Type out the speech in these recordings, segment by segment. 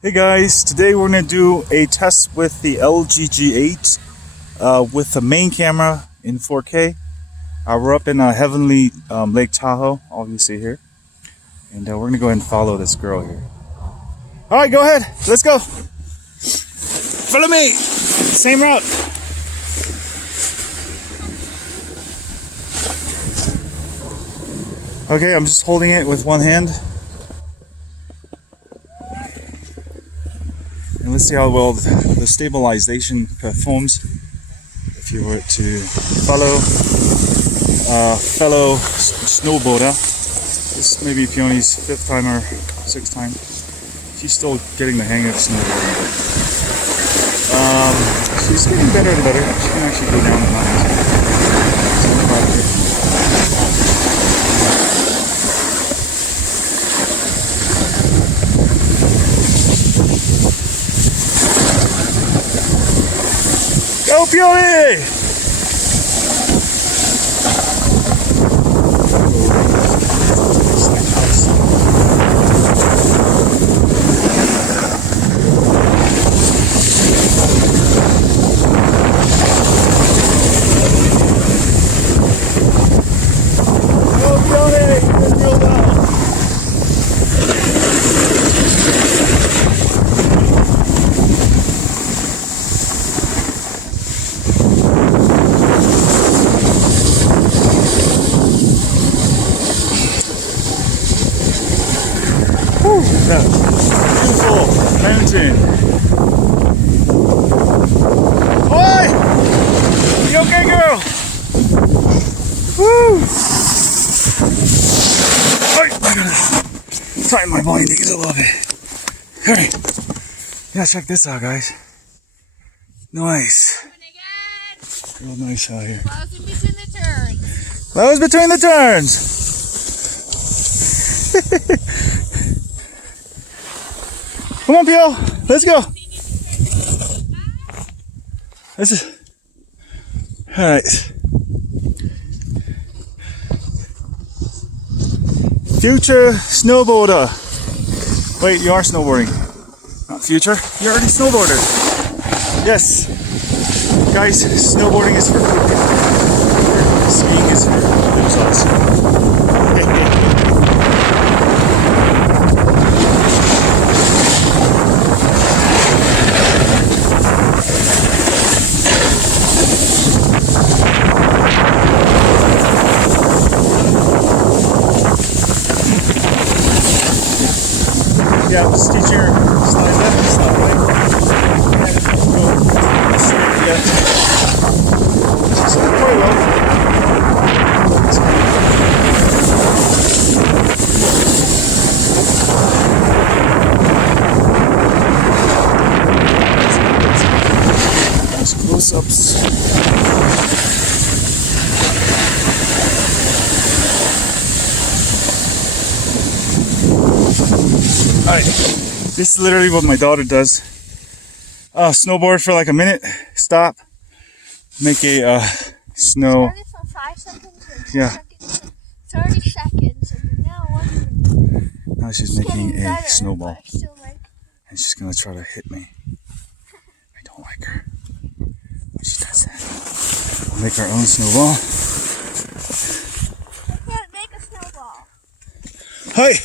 Hey guys, today we're going to do a test with the LG G8 with the main camera in 4K. We're up in Heavenly Lake Tahoe, obviously here. And we're going to go ahead and follow this girl here. Alright, go ahead. Let's go. Follow me. Same route. Okay, I'm just holding it with one hand. And let's see how well the stabilization performs if you were to follow fellow snowboarder. This may be Peony's 5th time or 6th time. She's still getting the hang of snowboarding. She's getting better and better. She can actually go down the mountains. Go Peony! That beautiful mountain. Oi! You okay, girl? Woo! Oi! I gotta tighten my bindings a little bit. Alright. Yeah, check this out, guys. Nice. Real nice out here. Close in between the turns. Close between the turns. Come on, Pio. Let's go. This is all right. Future snowboarder. Wait, you are snowboarding. Not future. You're already snowboarder. Yes. Guys, snowboarding is for cool people. Skiing is for losers. Yeah, I'm just teaching her slide left and slide right. And go straight, yeah. She's doing quite well. Nice close-ups. Alright, this is literally what my daughter does. Snowboard for like a minute, stop, make a snow. Started for 5 seconds and 10 Yeah. seconds, 30 seconds, and now 1 minute. Now she's It's making getting a better, snowball, but I still like and she's gonna try to hit me. I don't like her. She does that. We'll make our own snowball. I can't make a snowball. Hi.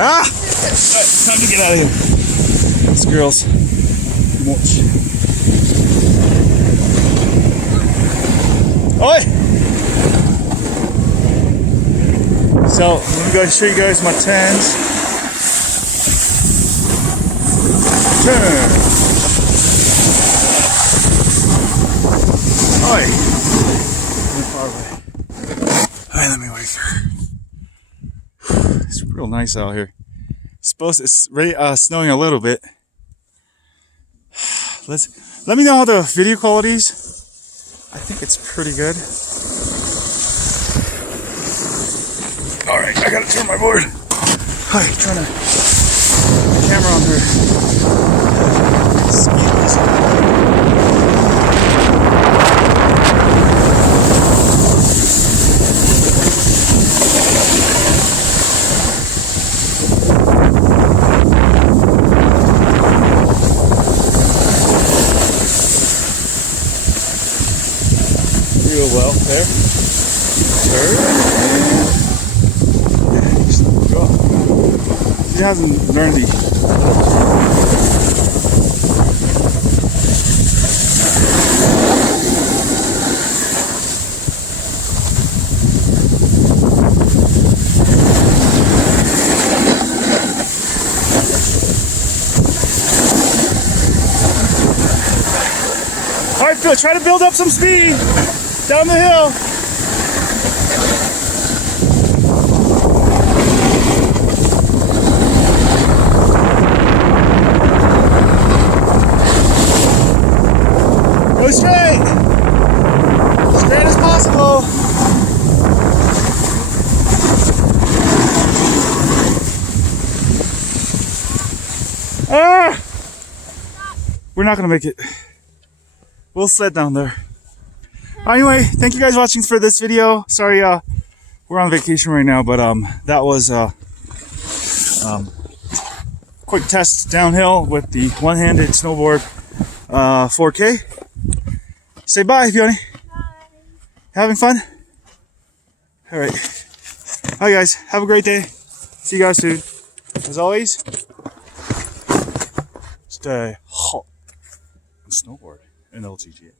Ah! Alright, time to get out of here. These girls. Watch. Oi! So, I'm going to show you guys my turns. Turn. Oi! Far away. Alright, let me wait for her. It's real nice out here. It's snowing a little bit. Let me know how the video quality is. I think it's pretty good. All right, I gotta turn my board. Hi, trying to put the camera on her. He hasn't learned the. All right, Phil, try to build up some speed down the hill. Go straight. Straight as possible. Ah! We're not gonna make it. We'll sled down there. Anyway, thank you guys for watching for this video. Sorry, we're on vacation right now, but that was quick test downhill with the one-handed snowboard 4K. Say bye, Peony. Bye. Having fun? All right. Hi guys. Have a great day. See you guys soon. As always, stay hot and snowboard in LGG.